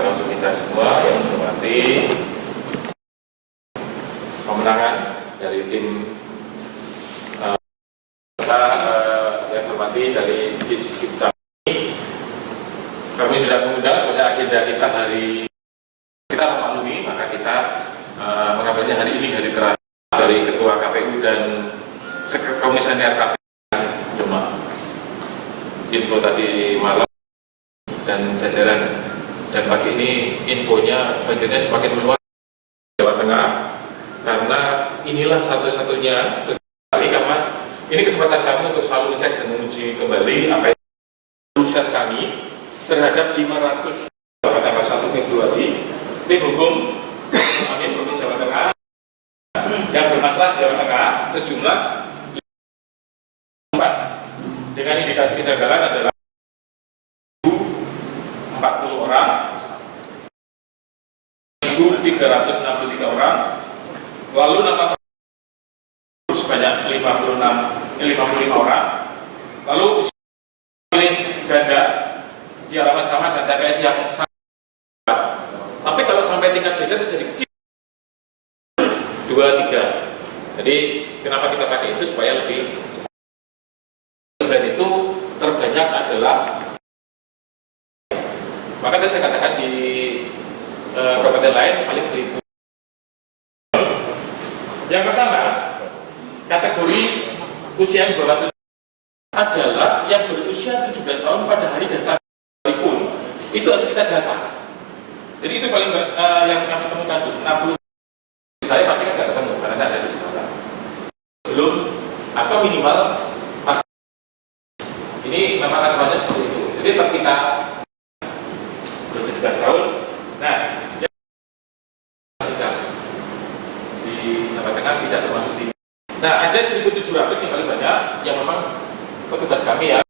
termasuk kita semua yang saya hormati pemenangan dari tim serta yang saya hormati dari Diskipcam. Kami sudah mengundang sebagai agenda kita hari kita memaklumi, maka kita mengambilnya hari ini hari terakhir dari Ketua KPU dan Komisioner KPU Demak. Info tadi malam dan jajaran, dan pagi ini infonya banjirnya semakin meluas di Jawa Tengah, karena inilah satu-satunya karena ini kesempatan kami untuk selalu ngecek dan menguji kembali apa yang urusan kami terhadap 500 pada tanggal 1 Februari tim hukum kami Provinsi Jawa Tengah yang bermasalah Jawa Tengah sejumlah 4 dengan indikasi kejanggalan adalah 40 orang, 1.363 orang, lalu nama sebanyak 55 orang, lalu pilih ganda di alamat sama dan TPS yang sama. Tapi kalau sampai tingkat desa itu jadi kecil 2-3. Jadi kenapa kita pakai itu supaya lebih cepat. Dan itu terbanyak adalah, maka tadi saya katakan di kabupaten lain paling 1.000. Yang pertama, kategori usia yang bawah 7 adalah yang berusia 17 tahun pada hari data pun itu harus kita data. Jadi itu paling yang kami temukan 60. Saya pasti kan nggak ketemu karena tidak ada di sekolah. Belum atau minimal pas. Ini memang aturannya seperti itu. Jadi tetap kita 17 tahun. Nah, yang di Jawa Tengah tidak termasuk di. Nah, ada 1.700 yang paling banyak yang memang petugas kami ya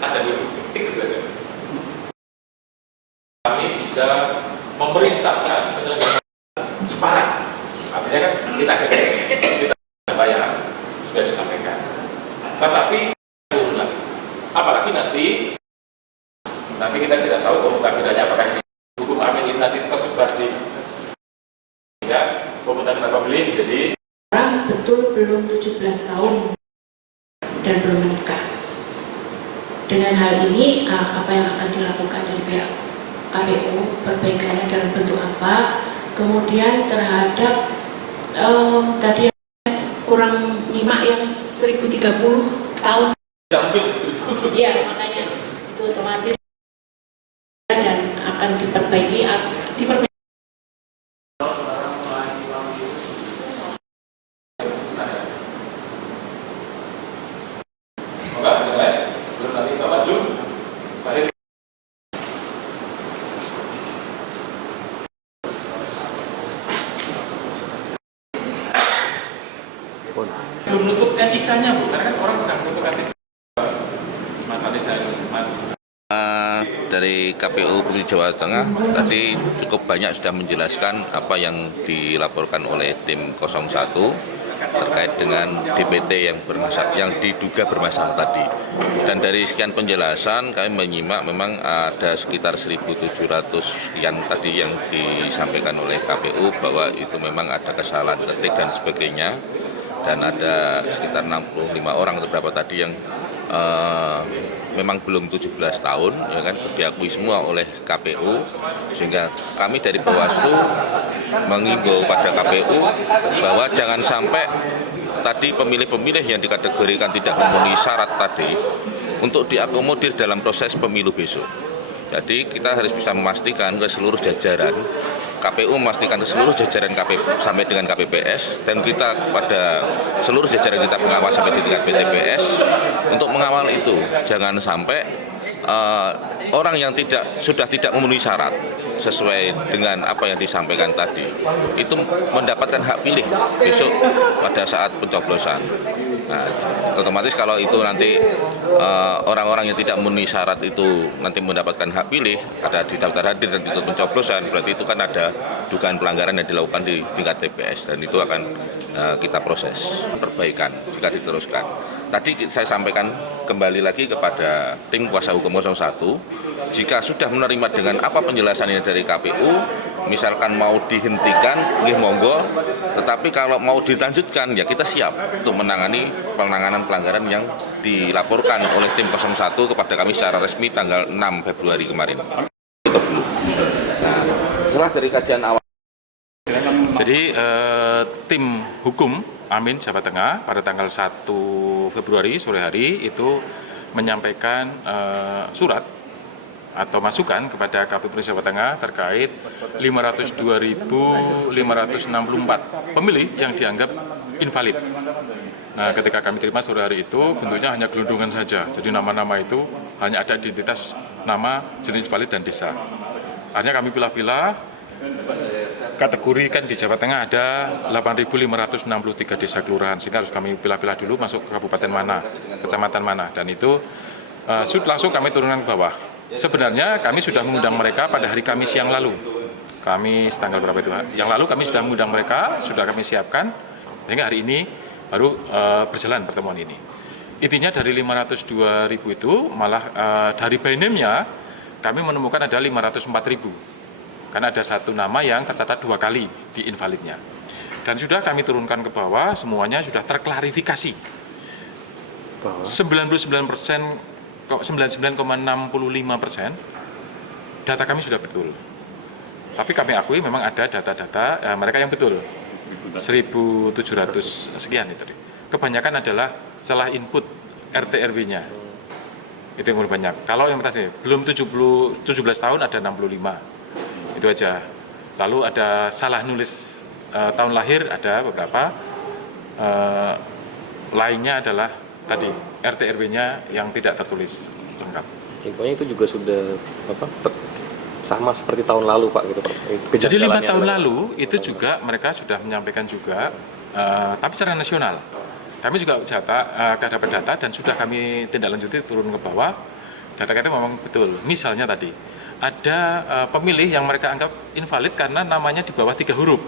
ada di titik belajar. Kami bisa memerintahkan penyelenggaraan separah. Artinya kan kita bayar sudah disampaikan. Tetapi apalagi nanti kita tidak tahu komutakhiranya apakah ini hukum amin ini nanti tersebar di ya komutakhir apa beli jadi orang betul belum 17 tahun dan belum menikah. Dengan hal ini apa yang akan dilakukan dari pihak KPU, perbaikannya dalam bentuk apa, kemudian terhadap tadi kurang nyimak yang 1030 tahun. tidak mungkin. Iya, makanya itu otomatis dan akan diperbaiki. Belum nutup etikanya Bu, karena kan orang sedang nutup etika. Mas Anies dan Mas dari KPU Provinsi Jawa Tengah tadi cukup banyak sudah menjelaskan apa yang dilaporkan oleh tim 01 terkait dengan DPT yang diduga bermasalah tadi. Dan dari sekian penjelasan kami menyimak memang ada sekitar 1.700 sekian tadi yang disampaikan oleh KPU bahwa itu memang ada kesalahan ketik dan sebagainya. Dan ada sekitar 65 orang atau berapa tadi yang memang belum 17 tahun, ya kan, diakui semua oleh KPU, sehingga kami dari Bawaslu mengimbau pada KPU bahwa jangan sampai tadi pemilih-pemilih yang dikategorikan tidak memenuhi syarat tadi untuk diakomodir dalam proses pemilu besok. Jadi kita harus bisa memastikan ke seluruh jajaran, KPU memastikan ke seluruh jajaran KPU sampai dengan KPPS, dan kita pada seluruh jajaran kita pengawas sampai di tingkat PTPS untuk mengawal itu. Jangan sampai orang yang sudah tidak memenuhi syarat sesuai dengan apa yang disampaikan tadi itu mendapatkan hak pilih besok pada saat pencoblosan. Nah, otomatis kalau itu nanti orang-orang yang tidak memenuhi syarat itu nanti mendapatkan hak pilih, ada di daftar hadir dan ikut pencoblosan, berarti itu kan ada dugaan pelanggaran yang dilakukan di tingkat TPS, dan itu akan kita proses perbaikan jika diteruskan. Tadi saya sampaikan kembali lagi kepada tim kuasa hukum 01 jika sudah menerima dengan apa penjelasan ini dari KPU, misalkan mau dihentikan, nggih monggo, tetapi kalau mau dilanjutkan ya kita siap untuk menangani penanganan pelanggaran yang dilaporkan oleh tim 01 kepada kami secara resmi tanggal 6 Februari kemarin. Setelah dari kajian awal. Jadi tim hukum Amin Jawa Tengah pada tanggal 1 Februari sore hari itu menyampaikan surat atau masukan kepada KPU Provinsi Jawa Tengah terkait 502.564 pemilih yang dianggap invalid. Nah, ketika kami terima sore hari itu bentuknya hanya gelondongan saja. Jadi nama-nama itu hanya ada identitas nama, jenis valid dan desa. Akhirnya kami pilah-pilah, kategorikan di Jawa Tengah ada 8.563 desa kelurahan, sehingga harus kami pilah-pilah dulu masuk ke kabupaten mana, kecamatan mana, dan itu langsung kami turunkan ke bawah. Sebenarnya kami sudah mengundang mereka pada hari Kamis yang lalu. Kamis tanggal berapa itu? Yang lalu kami sudah mengundang mereka, sudah kami siapkan, sehingga hari ini baru berjalan pertemuan ini. Intinya dari 502.000 itu malah dari by name-nya kami menemukan ada 504.000. Karena ada satu nama yang tercatat 2 kali di invalidnya. Dan sudah kami turunkan ke bawah, semuanya sudah terklarifikasi. 99,65% data kami sudah betul. Tapi kami akui memang ada data-data mereka yang betul. 1.700 sekian itu. Kebanyakan adalah salah input RT RW-nya. Itu yang lebih banyak. Kalau yang tadi belum 17 tahun ada 65. Itu aja. Lalu ada salah nulis tahun lahir ada beberapa. Lainnya adalah tadi RT RW-nya yang tidak tertulis lengkap. Infonya itu juga sudah sama seperti tahun lalu Pak gitu Pak. Jadi 5 tahun lalu itu juga mereka sudah menyampaikan juga, tapi secara nasional. Kami juga dapat data dan sudah kami tindak lanjuti turun ke bawah. Data kita memang betul. Misalnya tadi ada pemilih yang mereka anggap invalid karena namanya di bawah 3 huruf.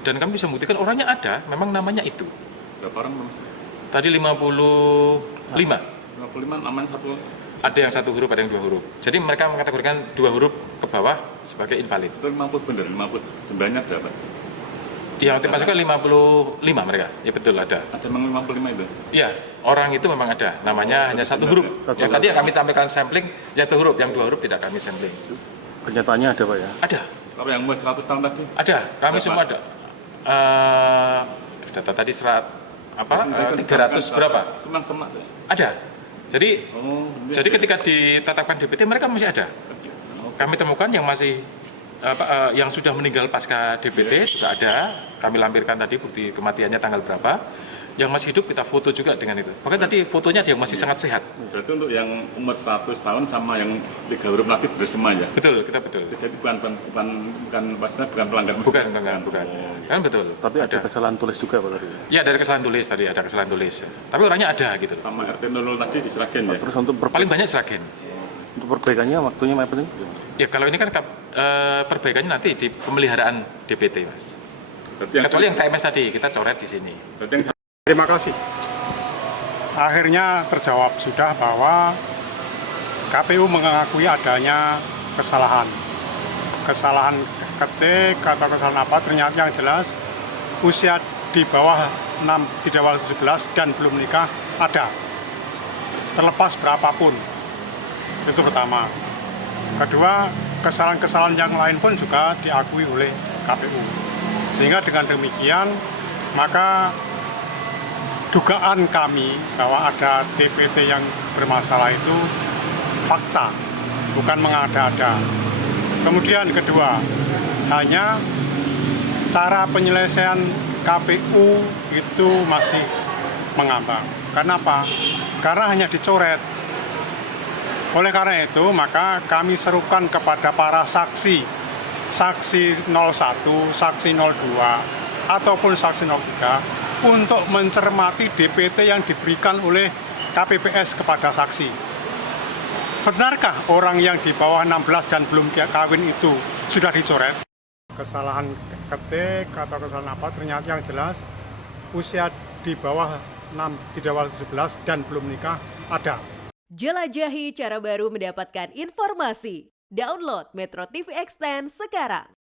Dan kami bisa membuktikan orangnya ada, memang namanya itu. Berapa orang Mas? Tadi 55. 55 namanya satu. Ada yang 1 huruf, ada yang 2 huruf. Jadi mereka mengkategorikan 2 huruf ke bawah sebagai invalid. Itu 50 benar, 50 jumlahnya berapa? Yang dimasukkan 55 mereka, ya betul ada. Ada memang 55 itu? Iya, orang itu memang ada, namanya hanya 1 huruf. Yang tadi yang kami sampaikan sampling, ya 1 huruf, yang 2 huruf tidak kami sampling. Kenyataannya ada Pak ya? Ada. Kalau yang umur 100 tahun tadi? Ada, kami semua ada. Data tadi 300 berapa? Itu memang semak ya? Ada. Jadi ketika ditetapkan DPT mereka masih ada. Kami temukan yang masih yang sudah meninggal pasca DPT juga ada. Kami lampirkan tadi bukti kematiannya tanggal berapa. Yang masih hidup kita foto juga dengan itu. Bahkan tadi fotonya dia masih sangat sehat. Berarti untuk yang umur 100 tahun sama yang 3 huruf lagi bersama ya? Betul, kita betul. Jadi bukan pelanggar. Bukan. Kan betul. Tapi ada kesalahan tulis juga Pak tadi? Ya, dari kesalahan tulis tadi ada kesalahan tulis. Tapi orangnya ada gitu. Sama RT 00 tadi diserahkan ya? Terus untuk Paling banyak Sragen. Untuk perbaikannya waktunya apa penting? Ya kalau ini kan perbaikannya nanti di pemeliharaan DPT Mas. Kecuali yang KMS tadi kita coret di sini. Terima kasih. Akhirnya terjawab sudah bahwa KPU mengakui adanya kesalahan ketik atau kesalahan apa, ternyata yang jelas usia di bawah 17 dan belum menikah ada, terlepas berapapun. Itu pertama. Kedua, kesalahan-kesalahan yang lain pun juga diakui oleh KPU. Sehingga dengan demikian maka dugaan kami bahwa ada DPT yang bermasalah itu fakta, bukan mengada-ada. Kemudian kedua, hanya cara penyelesaian KPU itu masih mengambang. Kenapa? Karena hanya dicoret. Oleh karena itu, maka kami serukan kepada para saksi 01, saksi 02, ataupun saksi 03, untuk mencermati DPT yang diberikan oleh KPPS kepada saksi. Benarkah orang yang di bawah 16 dan belum kawin itu sudah dicoret? Kesalahan ketik atau kesalahan apa, ternyata yang jelas usia di bawah 17 dan belum nikah ada. Jelajahi cara baru mendapatkan informasi. Download Metro TV Extend sekarang.